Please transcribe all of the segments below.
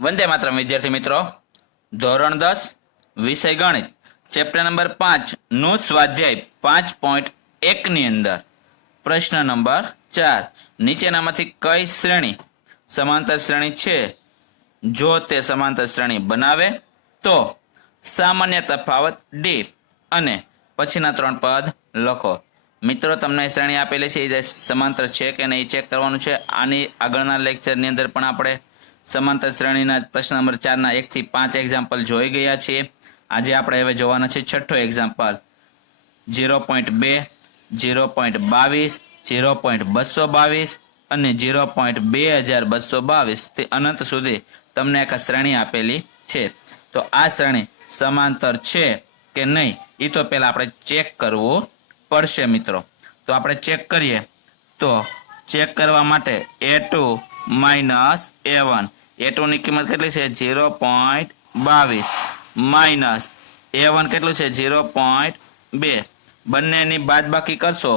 વંદે માતરમ વિદ્યાર્થી મિત્રો, ધોરણ 10 વિષય ગણિત ચેપ્ટર નંબર 5 નું સ્વાધ્યાય 5.1 ની અંદર પ્રશ્ન નંબર 4 નીચેનામાંથી કઈ શ્રેણી સમાંતર શ્રેણી છે? જો તે સમાંતર શ્રેણી બનાવે તો સામાન્ય તફાવત ડી અને પછીના 3 પદ લખો. મિત્રો, તમને શ્રેણી આપેલી છે એ સમાંતર છે કે નહીં ચેક કરવાનું છે. આની આગળના લેક્ચરની અંદર પણ આપણે સમાંતર શ્રેણીના પ્રશ્ન નંબર 4 ના 1 થી 5 એક્ઝામ્પલ જોઈ ગયા છીએ. આજે આપણે હવે જોવાના છે છઠ્ઠો એક્ઝામ્પલ 0.2, 0.22, 0.222 અને 0.2222 થી અનંત સુધી તમને એક શ્રેણી આપેલી છે. તો આ શ્રેણી સમાંતર છે કે નહીં એ તો પહેલા આપણે ચેક કરવું પડશે મિત્રો. તો આપણે ચેક કરીએ. તો ચેક કરવા માટે a2 માઇનસ a1, a2 ની કિંમત કેટલી છે? 0.22 માઇનસ a1 કેટલું છે? 0.2. બંનેની બાદબાકી કરશો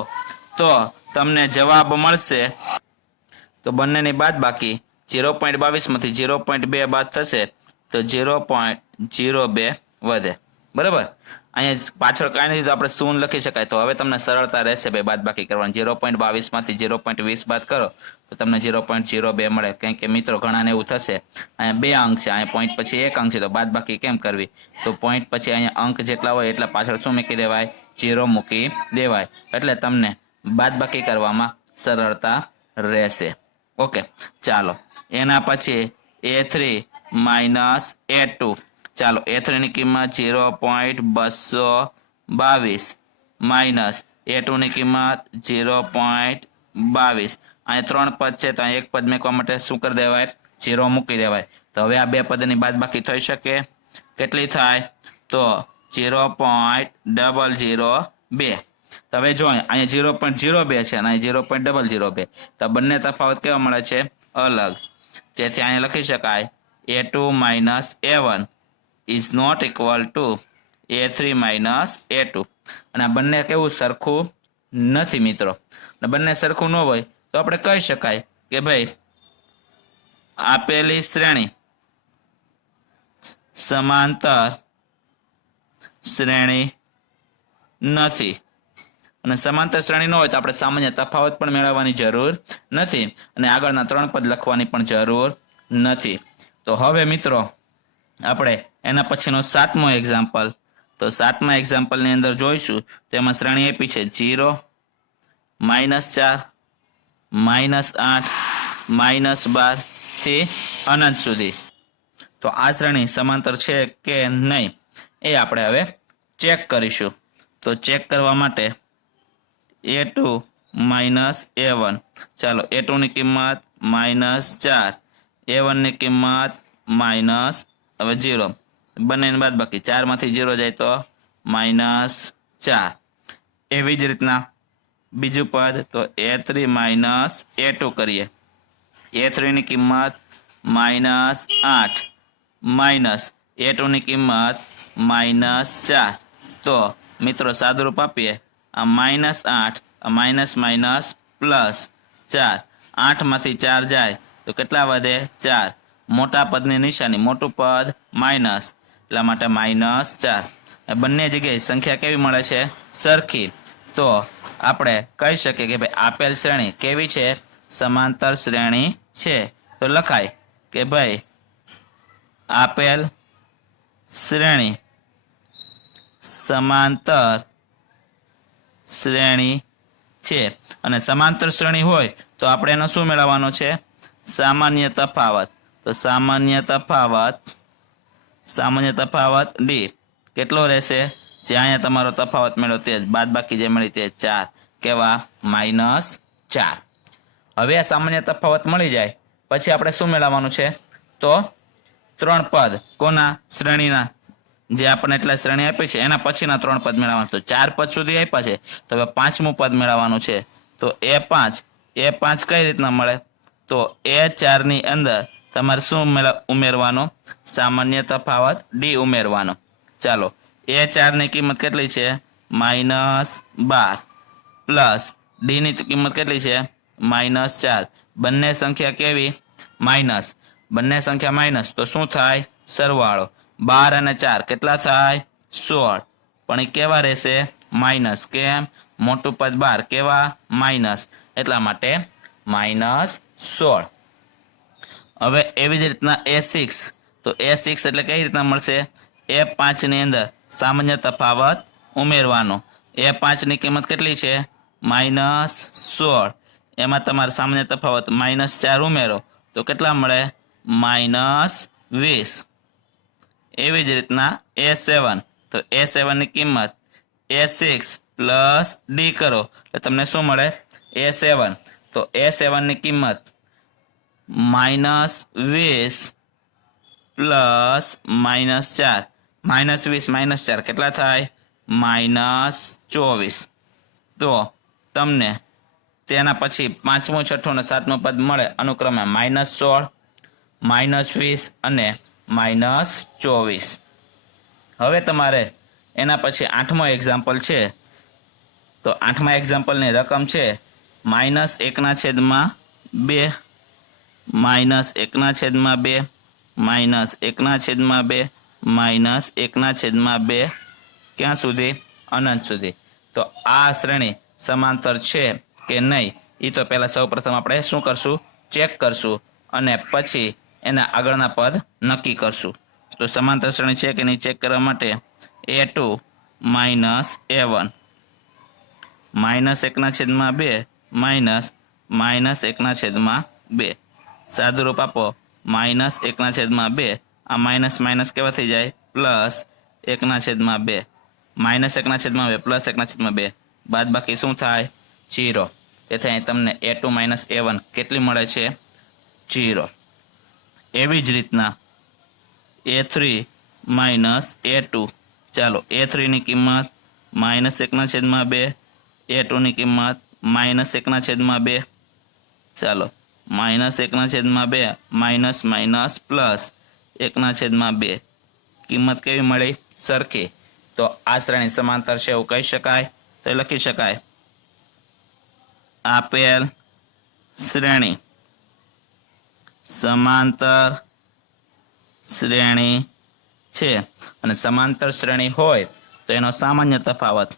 તો તમને જવાબ મળશે. તો બંનેની બાદબાકી 0.22 માંથી 0.2 બાદ થશે તો 0.02 વધે. બરાબર. અહીંયા પાછળ કાંઈ નથી તો આપણે શૂન્ય લખી શકાય. તો હવે તમને સરળતા રહેશે ભાઈ બાદબાકી કરવાની. 0.22 માંથી 0.20 બાદ કરો તો તમને 0.02 મળે. કારણ કે મિત્રો ઘણાને એવું થશે અહીંયા 2 અંક છે, અહીંયા પોઈન્ટ પછી 1 અંક છે, તો બાદબાકી કેમ કરવી? તો પોઈન્ટ પછી અહીંયા અંક જેટલા હોય એટલે પાછળ શું મૂકી દેવાય? 0 મૂકી દેવાય. એટલે તમને બાદબાકી કરવામાં સરળતા રહેશે. ઓકે, ચાલો એના પછી a3 માઇનસ a2. ચાલો a3 ની કિંમત 0.222 માઇનસ a2 ની કિંમત 0.22. અહીં 3 પદ છે તો અહીં એક પદ મૂકવા માટે શું કરી દેવાય? 0 મૂકી દેવાય. તો હવે આ બે પદની બાદબાકી થઈ શકે. કેટલી થાય? તો 0.002. તો હવે જો અહીંયા 0.02 છે અને અહીં 0.002. તો બંને તફાવત કેવા મળે છે? અલગ. તેથી અહીંયા લખી શકાય a2 minus a1 is not equal to a3 minus a2. અને આ બંને કેવું સરખું નથી મિત્રો. બંને સરખું ન હોય તો આપણે કહી શકાય કે ભાઈ આપેલી શ્રેણી સમાંતર શ્રેણી નથી. અને સમાંતર શ્રેણી ન હોય તો આપણે સામાન્ય તફાવત પણ મેળવવાની જરૂર નથી અને આગળના 3 પદ લખવાની પણ જરૂર નથી. તો હવે મિત્રો આપણે એના પછીનો 7મો એક્ઝામ્પલ. તો 7મા એક્ઝામ્પલની અંદર જોઈશું તો એમાં શ્રેણી આપી છે 0, -4, -8, -12 થી અનંત સુધી. તો આ શ્રેણી સમાંતર છે કે નહીં એ આપણે હવે ચેક કરીશું. તો ચેક કરવા માટે a2 માઇનસ a1. ચાલો a2 ની કિંમત -4, a1 ની કિંમત માઇનસ હવે 0. બંનેની બાદબાકી 4 માંથી 0 જાય તો -4. એવી જ રીતના બીજું પદ તો a3 માઇનસ a2 કરીએ. a3 ની કિંમત -8 માઇનસ a2 ની કિંમત -4. તો મિત્રો સાદુરૂપ આપીએ. આ -8 આ માઇનસ માઇનસ પ્લસ 4. 8 માંથી 4 જાય તો કેટલા વધે? 4. મોટા પદની નિશાની, મોટું પદ માઇનસ, એટલા માટે -4. બંને જગ્યાએ સંખ્યા કેવી મળે છે? સરખી. તો આપણે કહી શકીએ કે ભાઈ આપેલ શ્રેણી કેવી છે? સમાંતર શ્રેણી છે. તો લખાય કે ભાઈ આપેલ શ્રેણી સમાંતર શ્રેણી છે. અને સમાંતર શ્રેણી હોય તો આપણે એનો શું મેળવવાનો છે? સામાન્ય તફાવત. તો સામાન્ય તફાવત ડી કેટલો રહેશે? જે અહીંયા તમારો તફાવત મેળવ્યો તે જ, બાદબાકી જે મળી તે 4. કેવા? -4. હવે આ સામાન્ય તફાવત મળી જાય પછી આપણે શું મેળવવાનું છે? તો 3 પદ કોના? શ્રેણીના. જે આપણને એટલા શ્રેણી આપી છે એના પછીના 3 પદ મેળવવાનું. તો 4 પદ સુધી આપ્યા છે તો હવે 5મું પદ મેળવવાનું છે. તો a5 કઈ રીતના મળે? તો a4 ની અંદર તમારે શું ઉમેરવાનો? સામાન્ય તફાવત ડી ઉમેરવાનો. ચાલો a4 ની કિંમત કેટલી છે? -12 પ્લસ ડી ની કિંમત કેટલી છે? -4. બંને સંખ્યા કેવી? માઇનસ. બંને સંખ્યા માઇનસ તો શું થાય? સરવાળો. 12 અને 4 કેટલા થાય? 16. પણ એ કેવા રહેશે? માઇનસ. કેમ? મોટું પદ 12 કેવા? માઇનસ. એટલા માટે -16. હવે એવી જ રીતના A6, તો A6 એટલે કઈ રીતના મળશે? A5 ની અંદર સામાન્ય તફાવત ઉમેરવાનો. A5 ની કિંમત કેટલી છે? -16. એમાં તમારે સામાન્ય તફાવત -4 ઉમેરો તો કેટલા મળે? -20. એવી જ રીતના A7, તો A7 ની કિંમત A6 પ્લસ D કરો એટલે તમને શું મળે? A7, તો A7 ની કિંમત -20 પ્લસ -4, -20 -4 કેટલા થાય? -24. તો તમને તેના પછી 5મું, 6ઠું અને 7મું પદ મળે અનુક્રમે -16, -20 અને -24. હવે તમારે એના પછી 8મો એક્ઝામ્પલ છે, તો 8મા એક્ઝામ્પલની રકમ છે -1/2, -1/2, -1/2, -1/2, ક્યાં સુધી? અનંત સુધી. તો આ શ્રેણી સમાંતર છે કે નહીં એ તો પહેલા સૌપ્રથમ આપણે શું કરશું? ચેક કરશું અને પછી એના આગળના પદ નક્કી કરશું. તો સમાંતર શ્રેણી છે કે નહીં ચેક કરવા માટે A2 - A1 -1/2 -1/2 સાદું રૂપ આપો -1/2. આ માઇનસ માઇનસ કેવા થઈ જાય? પ્લસ 1/2. -1/2 પ્લસ 1/2 બાદ બાકી શું થાય? 0. તેથી અહીં તમને A2 - A1 કેટલી મળે છે? 0. એવી જ રીતના A3 - A2, ચાલો A3 ની કિંમત -1/2, A2 ની કિંમત -1/2. ચાલો -1/2 માઇનસ માઇનસ પ્લસ 1/2 કિંમત કેવી મળી? સરખી. તો આ શ્રેણી સમાંતર છે એવું કહી શકાય. તો લખી શકાય આપેલ શ્રેણી સમાંતર શ્રેણી છે. અને સમાંતર શ્રેણી હોય તો એનો સામાન્ય તફાવત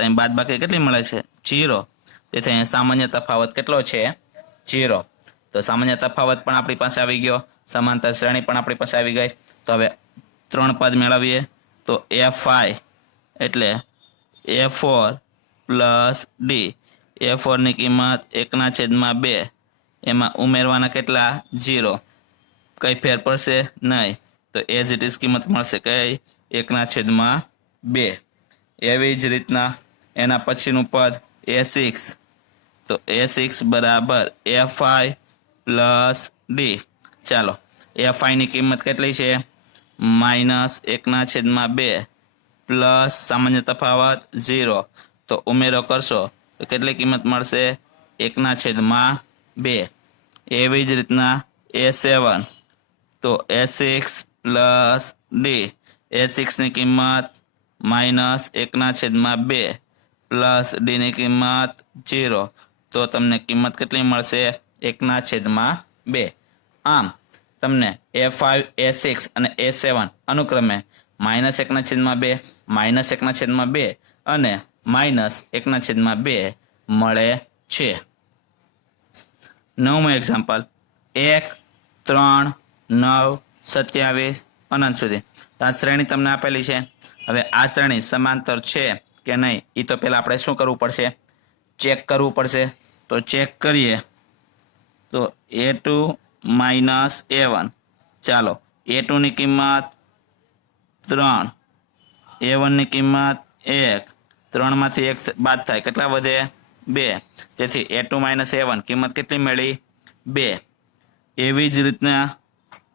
અહીં બાદબાકી કેટલી મળે છે? 0. તેથી અહીં સામાન્ય તફાવત કેટલો છે? 0. તો સામાન્ય તફાવત પણ આપણી પાસે આવી ગયો, સમાંતર શ્રેણી પણ આપણી પાસે આવી ગઈ. તો હવે 3 પદ મેળવીએ તો A5 એટલે A4 પ્લસ D. A4 ની કિંમત 1/2, એમાં ઉમેરવાના કેટલા? 0. કઈ ફેર પડશે? નહીં. તો એઝ ઇટ ઇઝ કિંમત મળશે કઈ? 1/2. એવી જ રીતના એના પછીનું પદ A6, તો A6 બરાબર A5 પ્લસ D. ચાલો A5 ની કિંમત કેટલી છે? -1/2 પ્લસ સામાન્ય તફાવત 0. તો ઉમેરો કરશો તો કેટલી કિંમત મળશે? 1/2. એવી જ રીતના A7, તો A6 પ્લસ D. A6 ની કિંમત -1/2 પ્લસ D ની કિંમત 0. તો તમને કિંમત કેટલી મળશે? 1/2. આમ તમને A5, A6 અને A7 અનુક્રમે -1/2, -1/2 અને -1/2 મળે છે. 9મું એક્ઝામ્પલ 1, 3, 9, 27 અનંત સુધી. તો આ શ્રેણી તમને આપેલી છે. હવે આ શ્રેણી સમાંતર છે કે નહીં એ તો પહેલા આપણે શું કરવું પડશે? ચેક કરવું પડશે. તો ચેક કરીએ તો A2 - A1, ચાલો A2 ની કિંમત 3, A1 ની કિંમત 1, 3 માંથી 1 બાદ થાય કેટલા વધે? 2. તેથી A2 - A1 કિંમત કેટલી મળી? 2. એવી જ રીતના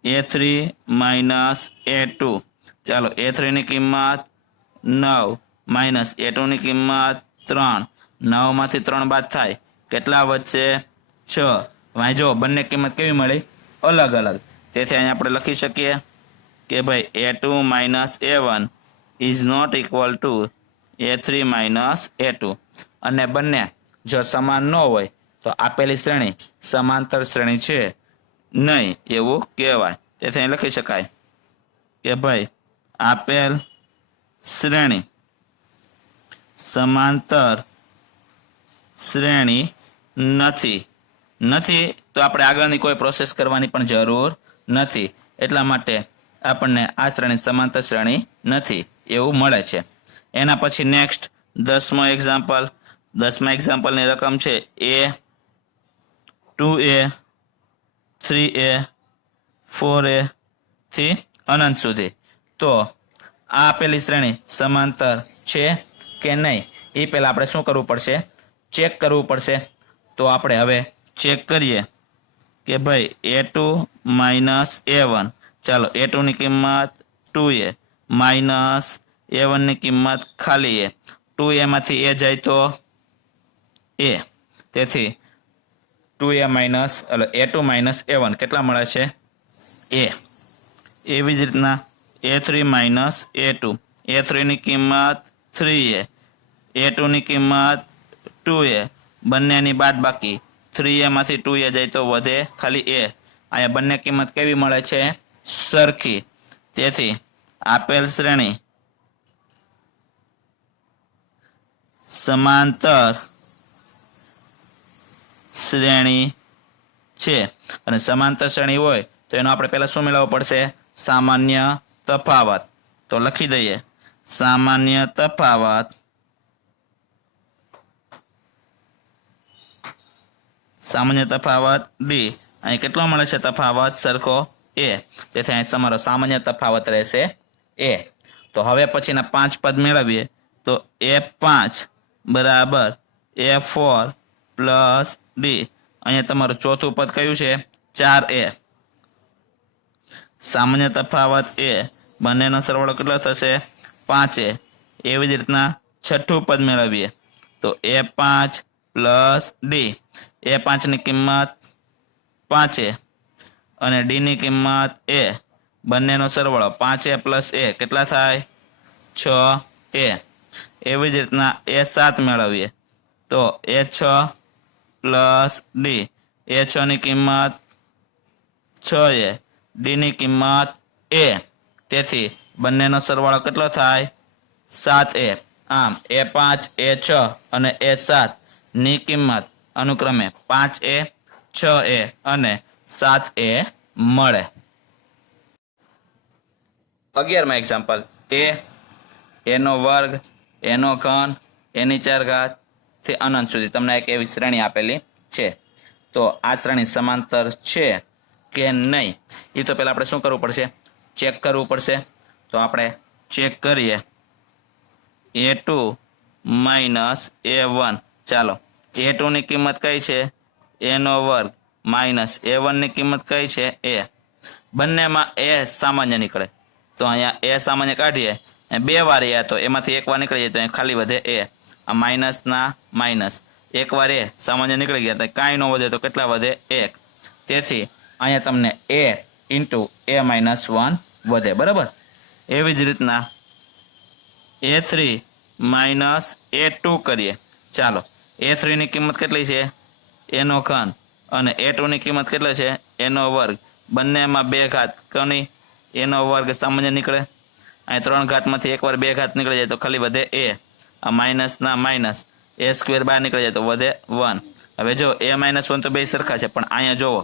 A3 - A2, ચાલો A3 ની કિંમત 9 માઇનસ A2 ની કિંમત 3, 9 માંથી 3 બાદ થાય કેટલા વધશે? 6. અહીં જો બંને કિંમત કેવી મળી? અલગ અલગ. તેથી અહીં આપણે લખી શકીએ કે ભાઈ A2 - A1 is not equal to A3 - A2. અને બંને જો સમાન ન હોય તો આપેલી શ્રેણી સમાંતર શ્રેણી છે નહીં એવું કહેવાય. તેથી અહીં લખી શકાય કે ભાઈ આપેલ શ્રેણી સમાંતર શ્રેણી નથી. નથી તો આપણે આગળની કોઈ પ્રોસેસ કરવાની પણ જરૂર નથી. એટલા માટે આપણને આ શ્રેણી સમાંતર શ્રેણી નથી એવું મળે છે. એના પછી નેક્સ્ટ 10મો એક્ઝામ્પલ. 10મા એક્ઝામ્પલની રકમ છે a 2a 3a 4a થી અનંત સુધી. તો આ આપેલી શ્રેણી સમાંતર છે કે નહીં એ પહેલા આપણે શું કરવું પડશે? ચેક કરવું પડશે. તો આપણે હવે ચેક કરીએ કે ભાઈ a2 માઇનસ a1. ચાલો a2 ની કિંમત 2a માઇનસ a1 ની કિંમત ખાલી a. 2a માંથી a જાય તો a. તેથી 2a minus a2 minus a1 કેટલા મળે છે? a. એવી જ રીતના a3 માઇનસ a2. a3 ની કિંમત 3a, a2 ની કિંમત 2a. બંનેની બાદ બાકી 3a માંથી 2a જાય તો વધે ખાલી a. અહીંયા બંને કિંમત કેવી મળે છે? સરખી. તેથી આપેલ શ્રેણી સમાંતર શ્રેણી છે. અને સમાંતર શ્રેણી હોય તો એનો આપણે પહેલા શું મેળવવો પડશે? સામાન્ય તફાવત. તો લખી દઈએ સામાન્ય તફાવત. સામાન્ય તફાવત d. અહીં કેટલો મળે છે તફાવત? સરખો a. તેથી અહીં તમારો સામાન્ય તફાવત રહેશે a. તો હવે પછીના 5 પદ મેળવીએ તો a5 બરાબર a4 પ્લસ d. અહીંયા તમારું ચોથું પદ કયું છે? 4a. સામાન્ય તફાવત a. બંનેનો સરવાળો કેટલો થશે? 5a. એવી જ રીતના છઠ્ઠું પદ મેળવીએ તો a5 પ્લસ d. a5 ની કિંમત 5a અને d ની કિંમત a. બંનેનો સરવાળો 5a પ્લસ a કેટલા થાય? 6a. એવી જ રીતના a7 મેળવીએ તો a6 પ્લસ d. a6 ની કિંમત 6a, d ની કિંમત a. તેથી બંનેનો સરવાળો કેટલો થાય? 7a. આમ a5, a6 અને a7 ની કિંમત અનુક્રમે 5a, 6a અને 7a મળે. 11મા એક્ઝામ્પલ a નો વર્ગ, a નો ઘન, a ની 4 ઘાત થી અનંત સુધી તમને એક એવી શ્રેણી આપેલી છે. તો આ શ્રેણી સમાંતર છે કે નહીં એ તો પહેલા આપણે શું કરવું પડશે? ચેક કરવું પડશે. તો આપણે ચેક કરીએ a2 માઇનસ a1. ચાલો a2 ની કિંમત કઈ છે? a નો વર્ગ માઇનસ a1 ની કિંમત કઈ છે? a. બંનેમાં a સામાન્ય નીકળે તો અહીંયા a સામાન્ય કાઢીએ. બે વાર a તો એમાંથી એક વાર નીકળી જાય તો અહીંયા ખાલી વધે a. આ માઇનસના માઇનસ. એક વાર a સામાન્ય નીકળી ગયા તો કાંઈ ન વધે તો કેટલા વધે? 1. તેથી અહીંયા તમને a ઇન્ટુ a માઇનસ 1 વધે. બરાબર. એવી જ રીતના a3 માઇનસ a2 કરીએ. ચાલો a3 ની કિંમત કેટલી છે? a નો ઘન અને a2 ની કિંમત કેટલી છે? a નો વર્ગ. બંનેમાં 2 ઘાત કોની? a નો વર્ગ સામાન્ય નીકળે. અહીં 3 ઘાતમાંથી એકવાર 2 ઘાત નીકળી જાય તો ખાલી વધે a. આ માઇનસના માઇનસ a સ્ક્વેર બહાર નીકળી જાય તો વધે 1. હવે જો a માઇનસ 1 તો બે સરખા છે પણ અહીંયા જોવો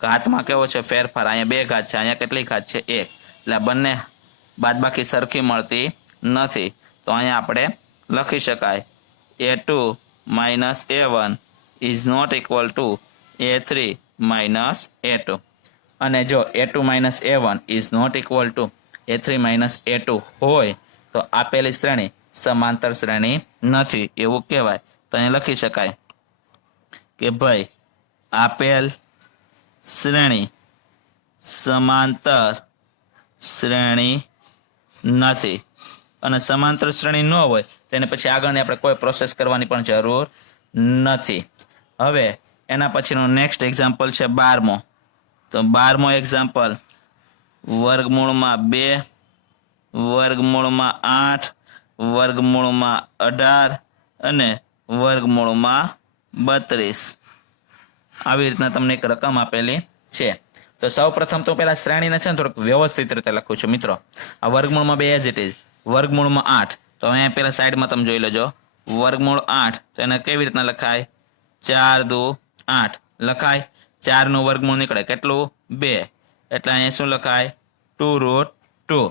ઘાતમાં કેવો છે ફેરફાર? અહીંયા 2 ઘાત છે, અહીંયા કેટલી ઘાત છે? 1. એટલે બંને બાદબાકી સરખી મળતી નથી. તો અહીંયા આપણે લખી શકાય a2 minus a1 is not equal to a3 minus a2. અને જો a2 minus a1 is not equal to a3 minus a2 હોય તો આપેલી શ્રેણી સમાંતર શ્રેણી નથી એવું કહેવાય. તો અહીં લખી શકાય કે ભાઈ આપેલ શ્રેણી સમાંતર શ્રેણી નથી. અને સમાંતર શ્રેણી ન હોય તેને પછી આગળની આપણે કોઈ પ્રોસેસ કરવાની પણ જરૂર નથી. હવે એના પછીનો નેક્સ્ટ એક્ઝામ્પલ છે 12મો. તો 12મો એક્ઝામ્પલ વર્ગમૂળમાં 2, વર્ગમૂળમાં 8, વર્ગમૂળમાં 18 અને વર્ગમૂળમાં 32 આવી રીતના તમને એક રકમ આપેલી છે। તો સૌ પ્રથમ તો પેલા શ્રેણીને છે ને થોડુંક વ્યવસ્થિત રીતે લખું છું મિત્રો। આ વર્ગમૂળમાં 2 એઝ ઇટ ઇઝ, વર્ગમૂળમાં 8, તો અહીંયા પેલા સાઈડમાં તમે જોઈ લેજો વર્ગમૂળ 8, તો એને કેવી રીતના લખાય? 4 દુ 8 લખાય। 4 નું વર્ગમૂળ નીકળે કેટલું? 2, એટલે અહીંયા શું લખાય? 2√2,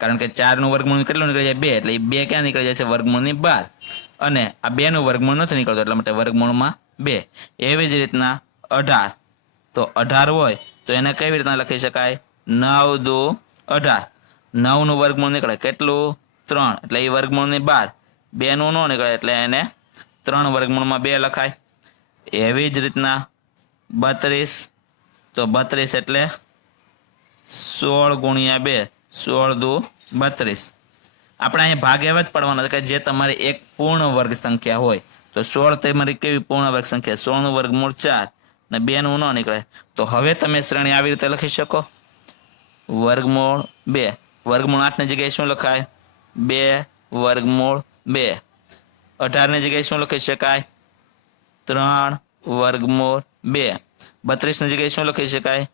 કારણ કે 4 નું વર્ગમૂળ કેટલું નીકળી જાય? 2, એટલે એ 2 ક્યાં નીકળી જશે? વર્ગમૂળની બહાર, અને આ 2 નું વર્ગમૂળ નથી નીકળતું એટલા માટે વર્ગમૂળમાં 2। એવી જ રીતના 18, તો 18 હોય તો એને કેવી રીતના લખી શકાય? 9 દુ 18, 9 નું વર્ગમૂળ નીકળે કેટલું? 3, એટલે એ વર્ગમૂળની બહાર, 2 નું ન નીકળે એટલે એને 3 વર્ગમૂળમાં 2 લખાય। એવી જ રીતના 32, તો 32 એટલે 16 ગુણ્યા 2, 16 દુ 32। આપણે અહીંયા ભાગ એવા જ પડવાના છે કે જે તમારી એક પૂર્ણ વર્ગ સંખ્યા હોય। તો 16 તમારી કેવી પૂર્ણ વર્ગ સંખ્યા? 16 નું વર્ગમૂળ 4 ને 2 નું ન નીકળે, તો હવે તમે શ્રેણી આવી રીતે લખી શકો, વર્ગમૂળ 2, વર્ગમૂળ 8 ની જગ્યાએ શું લખાય? 2 વર્ગમૂળ 2। 18 ની જગ્યાએ શું લખી શકાય? 3 વર્ગમૂળ 2। 32 ની જગ્યાએ શું લખી શકાય?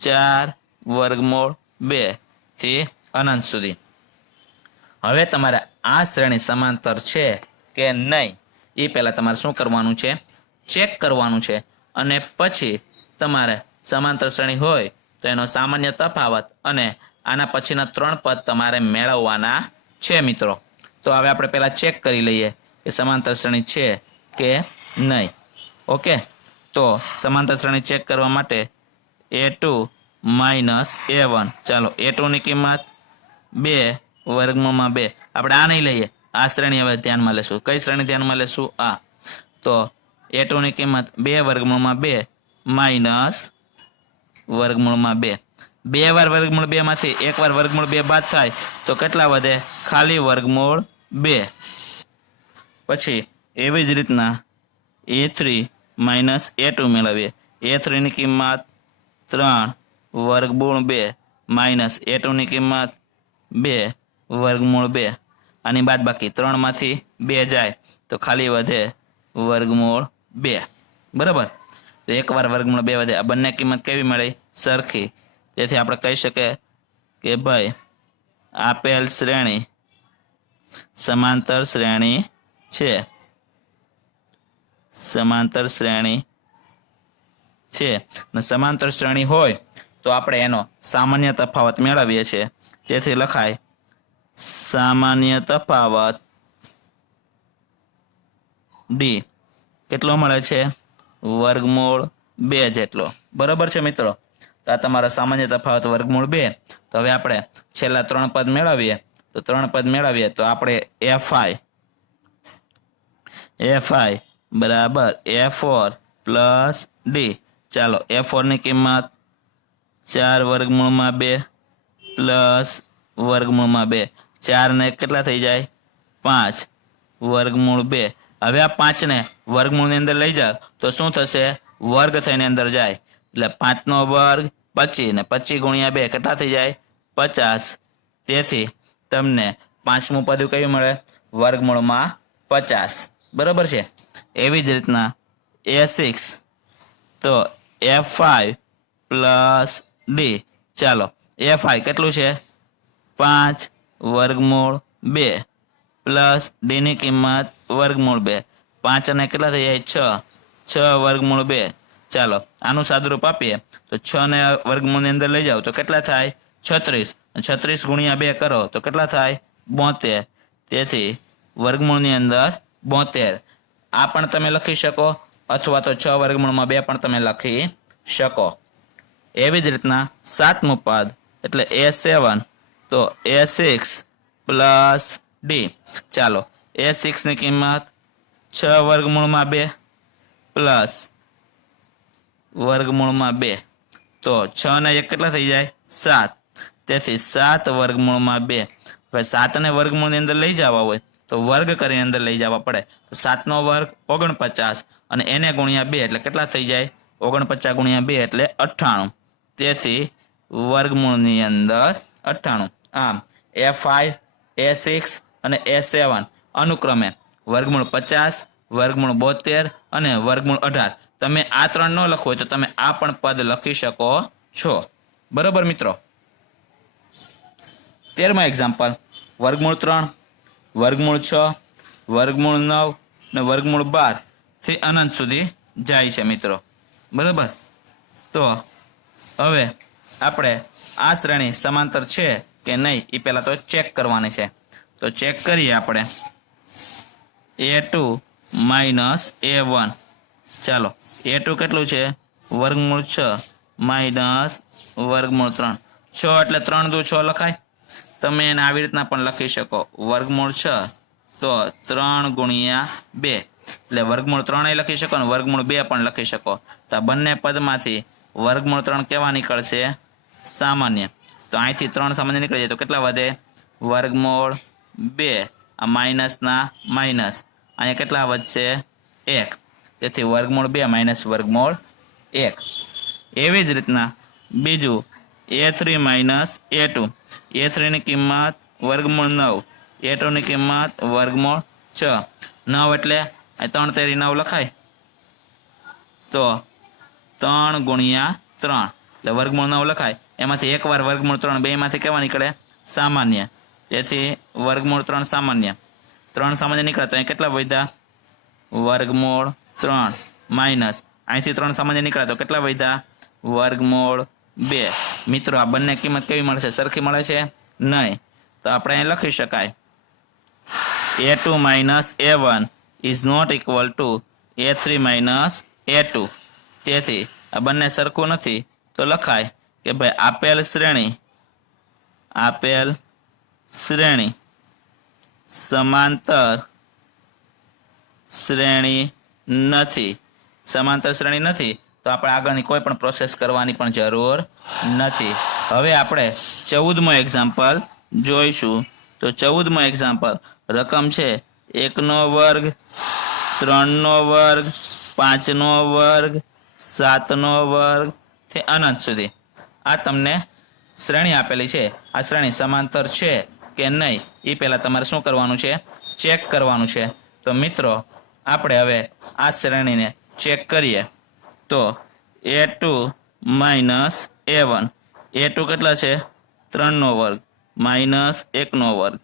4 વર્ગમૂળ 2 થી અનંત સુધી। હવે તમારે આ શ્રેણી સમાંતર છે કે નહીં એ પહેલા તમારે શું કરવાનું છે? ચેક કરવાનું છે, અને પછી તમારે સમાંતર શ્રેણી હોય તો એનો સામાન્ય તફાવત અને આના પછીના 3 પદ તમારે મેળવવાના છે મિત્રો। તો હવે આપણે પહેલા ચેક કરી લઈએ કે સમાંતર શ્રેણી છે કે નહીં। ઓકે, તો સમાંતર શ્રેણી ચેક કરવા માટે a2 માઇનસ a1, ચાલો a2 ની કિંમત 2 વર્ગમૂળમાં 2, આપણે આ નહીં લઈએ, આ શ્રેણી હવે ધ્યાનમાં લેશું। કઈ શ્રેણી ધ્યાનમાં લેશું? આ। તો a2 ની કિંમત 2 વર્ગમૂળમાં 2 માઇનસ વર્ગમૂળમાં 2, 2 વાર વર્ગમૂળ 2 માંથી 1 વાર વર્ગમૂળ 2 બાદ થાય તો કેટલા વધે? ખાલી વર્ગમૂળ 2। પછી એવી જ રીતના a3 માઇનસ a2 મેળવીએ। a3 ની કિંમત 3 વર્ગમૂળ 2 માઇનસ a2 ની કિંમત 2 વર્ગમૂળ 2, આની બાદ બાકી 3 માંથી 2 જાય તો ખાલી વધે વર્ગમૂળ 2, બરાબર? તો 1 વાર વર્ગમૂળ 2 વધે, આ બંને કિંમત કેવી મળી? સરખી। તેથી આપણે કહી શકીએ કે ભાઈ આપેલ શ્રેણી સમાંતર શ્રેણી છે, સમાંતર શ્રેણી છે। અને સમાંતર શ્રેણી હોય તો આપણે એનો સામાન્ય તફાવત મેળવીએ છીએ, તેથી લખાય સામાન્ય તફાવત d કેટલો મળે છે? વર્ગમૂળ 2 જેટલો, બરાબર છે મિત્રો? તો આ તમારો સામાન્ય તફાવત વર્ગમૂળ 2। તો હવે આપણે છેલ્લા 3 પદ મેળવીએ, તો 3 પદ મેળવીએ તો આપણે fi બરાબર a4 પ્લસ d, ચાલો a4 ની કિંમત 4 વર્ગમૂળમાં 2 પ્લસ વર્ગમૂળમાં 2, 4 ને કેટલા થઈ જાય? 5 વર્ગમૂળ 2। હવે આ 5 ને વર્ગમૂળની અંદર લઈ જાવ તો શું થશે? વર્ગ થઈને અંદર જાય, એટલે 5 નો વર્ગ 25 ને 25 ગુણ્યા 2 કેટલા થઈ જાય? 50। તેથી તમને 5મું પદ કયું મળે? વર્ગમૂળમાં 50, બરાબર છે? એવી જ રીતના a6, તો f5 પ્લસ d, ચાલો f5 કેટલું છે? 5 વર્ગમૂળ 2 પ્લસ d ની કિંમત વર્ગમૂળ 2, 5 અને કેટલા થઈ જાય? 6 વર્ગમૂળ 2। ચાલો આનું સાદુરૂપ આપીએ તો 6 ને વર્ગમૂળની અંદર લઈ જાઓ તો કેટલા થાય? 36, 36 ગુણ્યા 2 કરો તો કેટલા થાય? 72। તેથી વર્ગમૂળની અંદર 72, આ પણ તમે લખી શકો, અથવા તો 6 વર્ગમૂળમાં 2 પણ તમે લખી શકો। એવી જ રીતના 7મું પદ એટલે a7, તો a6 પ્લસ d, ચાલો a6 ની કિંમત 6 વર્ગમૂળમાં 2 પ્લસ વર્ગમૂળમાં 2, તો 6 ને 1 કેટલા થઈ જાય? 7, તેથી 7 વર્ગમૂળમાં 2। હવે 7 ને વર્ગમૂળની અંદર લઈ જવા હોય તો વર્ગ કરીને અંદર લઈ જવા પડે, તો 7 નો વર્ગ 49 અને એને ગુણ્યા 2 એટલે કેટલા થઈ જાય? 49 ગુણ્યા 2 એટલે 98, તેથી વર્ગમૂળની અંદર 98। આમ a5, a6 અને a7 અનુક્રમે વર્ગમૂળ 50, વર્ગમૂળ 72 અને વર્ગમૂળ 18. તમે આ 3 ન લખો હોય તો તમે આ પણ પદ લખી શકો છો. બરોબર મિત્રો. 13મો એક્ઝામ્પલ, વર્ગમૂળ 3, વર્ગમૂળ 6, વર્ગમૂળ 9 અને વર્ગમૂળ 12 થી અનંત સુધી જાય છે મિત્રો. બરાબર. તો હવે આપણે આ શ્રેણી સમાંતર છે કે નહીં એ પહેલા તો ચેક કરવાની છે. તો ચેક કરીએ આપણે. a2 minus a1. ચાલો, a2 કેટલું છે? વર્ગમૂળ 6 માઇનસ વર્ગમૂળ 3. 6 એટલે 3 દુ 6 લખાય. તમે એને આવી રીતના પણ લખી શકો, વર્ગમૂળ 6 તો 3 ગુણ્યા 2 એટલે વર્ગમૂળ 3 લખી શકો અને વર્ગમૂળ 2 પણ લખી શકો. તો આ બંને પદમાંથી વર્ગમૂળ 3 કેવા નીકળશે? સામાન્ય. તો અહીંથી 3 સામાન્ય નીકળી જાય તો કેટલા વધે? વર્ગમૂળ 2. આ માઇનસના માઇનસ, અહીંયા કેટલા વધશે? 1. તેથી વર્ગમૂળ 2 માઇનસ વર્ગમૂળ 1. એવી જ રીતના બીજું a3 માઇનસ a2. a3 ની કિંમત વર્ગમૂળ 9, a2 ની કિંમત વર્ગમૂળ 6. 9 એટલે 3 તેરી 9 લખાય. તો 3 ગુણ્યા 3 એટલે વર્ગમૂળ 9 લખાય. એમાંથી એક વાર વર્ગમૂળ 3, બેમાંથી કેવા નીકળે? સામાન્ય. તેથી વર્ગમૂળ 3 સામાન્ય. 3 સામાન્ય નીકળે તો અહીં કેટલા વધ્યા? વર્ગમૂળ 3 માઇનસ અહીંથી 3 સામાન્ય નીકળે તો કેટલા વધ્યા? વર્ગમૂળ 2. મિત્રો, આ બંને કિંમત કેવી મળશે? સરખી મળે છે? નહીં. તો આપણે અહીં લખી શકાય a2 minus a1 is not equal to a3 minus a2. તેથી આ બંને સરખું નથી. તો લખાય કે ભાઈ આપેલ શ્રેણી સમાંતર શ્રેણી નથી. સમાંતર શ્રેણી નથી તો આપણે આગળની કોઈ પણ પ્રોસેસ કરવાની પણ જરૂર નથી. હવે આપણે 14મો એક્ઝામ્પલ જોઈશું. તો 14મો એક્ઝામ્પલ, રકમ છે 1નો વર્ગ, 3નો વર્ગ, 5નો વર્ગ, 7નો વર્ગ થી અનંત સુધી. આ તમને શ્રેણી આપેલી છે. આ શ્રેણી સમાંતર છે કે નહીં એ પહેલાં તમારે શું કરવાનું છે? ચેક કરવાનું છે. તો મિત્રો, આપણે હવે આ શ્રેણીને ચેક કરીએ. તો a2 માઇનસ a1. a2 કેટલા છે? 3નો વર્ગ માઇનસ 1નો વર્ગ.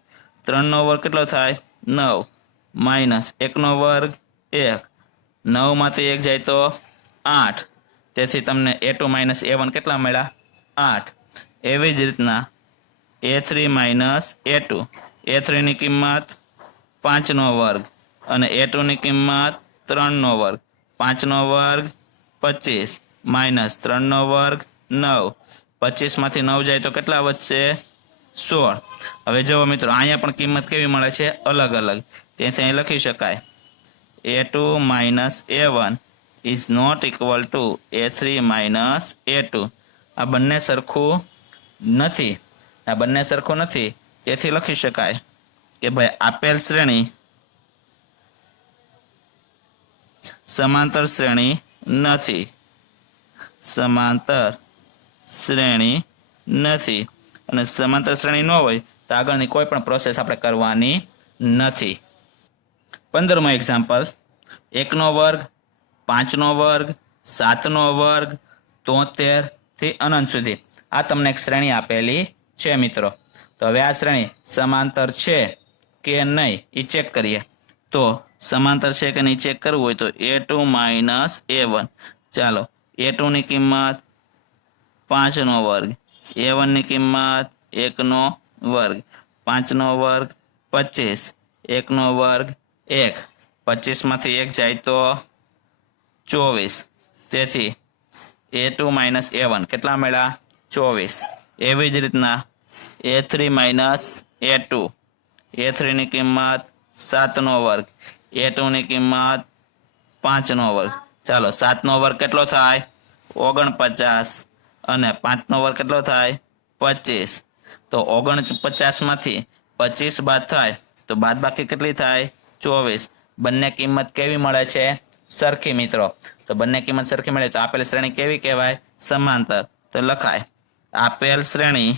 3નો વર્ગ કેટલો થાય? 9 માઇનસ 1નો વર્ગ 1. 9માંથી 1 જાય તો 8. તેથી તમને a2 માઇનસ a1 કેટલા મળ્યા? 8. એવી જ રીતના a3 માઇનસ a2. a3ની કિંમત 5નો વર્ગ અને a2ની કિંમત 3નો વર્ગ. 5નો વર્ગ 25 માઇનસ 3નો વર્ગ 9. 25માંથી 9 જાય તો કેટલા વધશે? 16. હવે જુઓ મિત્રો, અહીંયા પણ કિંમત કેવી મળે છે? અલગ અલગ. તેથી અહીં લખી શકાય a2 minus a1 is not equal to a3 minus a2. આ બંને સરખું નથી. તેથી લખી શકાય કે ભાઈ આપેલ શ્રેણી સમાંતર શ્રેણી નથી. અને સમાંતર શ્રેણી ન હોય તો આગળની કોઈ પણ પ્રોસેસ આપણે કરવાની નથી. 15મો એક્ઝામ્પલ, 1નો વર્ગ, 5નો વર્ગ, 7નો વર્ગ, 73 થી અનંત સુધી. આ તમને એક શ્રેણી આપેલી છે મિત્રો. તો હવે આ શ્રેણી સમાંતર છે કે નહીં એ ચેક કરીએ. તો સમાંતર છે કે નહીં ચેક કરવું હોય તો a2 માઇનસ a1. ચાલો, a2ની કિંમત 5નો વર્ગ, a1ની કિંમત 1નો વર્ગ. 5નો વર્ગ 25, 1નો વર્ગ 1. 25માંથી 1 જાય તો 24. તેથી a2 માઇનસ a1 કેટલા મળ્યા? 24. એવી જ રીતના a3 માઇનસ a2. a3ની કિંમત 7નો વર્ગ, a2ની કિંમત 5નો વર્ગ. ચાલો, 7નો વર્ગ કેટલો થાય? 49. અને 5નો વર્ગ કેટલો થાય? 25. તો 49માંથી 25 બાદ થાય તો બાદબાકી કેટલી થાય? 24. બંને કિંમત કેવી મળે છે? સરખી મિત્રો. તો બંને કિંમત સરખી મળે તો આપેલ શ્રેણી કેવી કહેવાય? સમાંતર. તો લખાય આપેલ શ્રેણી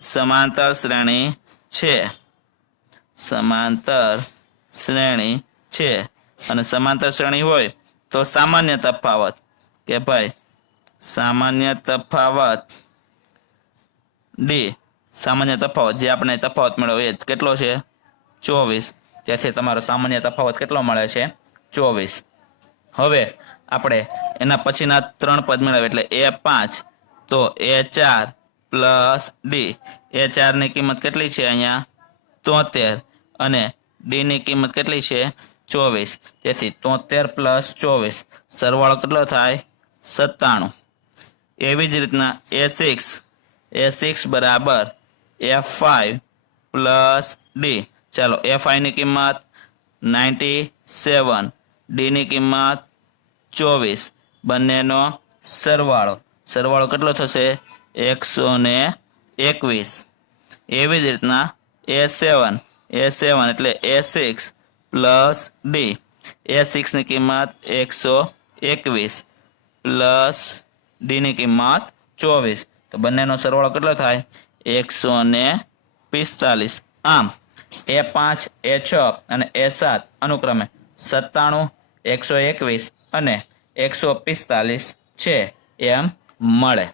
સમાંતર શ્રેણી છે. છે અને સમાંતર શ્રેણી હોય તો સામાન્ય તફાવત કે ભાઈ સામાન્ય તફાવત ડી સામાન્ય તફાવત જે આપણે તફાવત મેળવ્યો એ કેટલો છે 24 તેથી તમારો સામાન્ય તફાવત કેટલો મળે છે 24 હવે આપણે એના પછીના 3 પદ મેળવીએ એટલે a5 તો a4 પ્લસ ડી a4 ની કિંમત કેટલી છે અહીંયા 73 અને ડી ની કિંમત કેટલી છે 24 તેથી 73 પ્લસ 24 સરવાળો કેટલો થાય 97 એવી જ રીતના a6 બરાબર f5 પ્લસ ડી ચાલો f5 ની કિંમત 97 ડી ની કિંમત 24 બંનેનો સરવાળો કેટલો થશે 121 એવી જ રીતના a7 એટલે a6 પ્લસ ડી a6 ની કિંમત 121 પ્લસ ડી ની કિંમત 24 તો બંનેનો સરવાળો કેટલો થાય 145 આમ a5 a6 અને a7 અનુક્રમે 97 121 અને 145 છે એમ મળે.